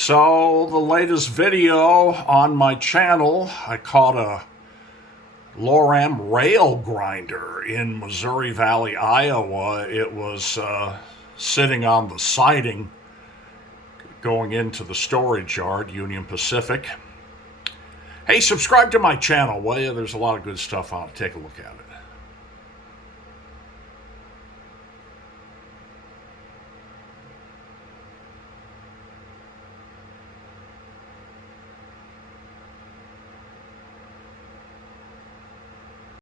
So the latest video on my channel, I caught a Loram rail grinder in Missouri Valley, Iowa. It was sitting on the siding going into the storage yard, Union Pacific. Hey, subscribe to my channel, will you? There's a lot of good stuff on it. Take a look at it.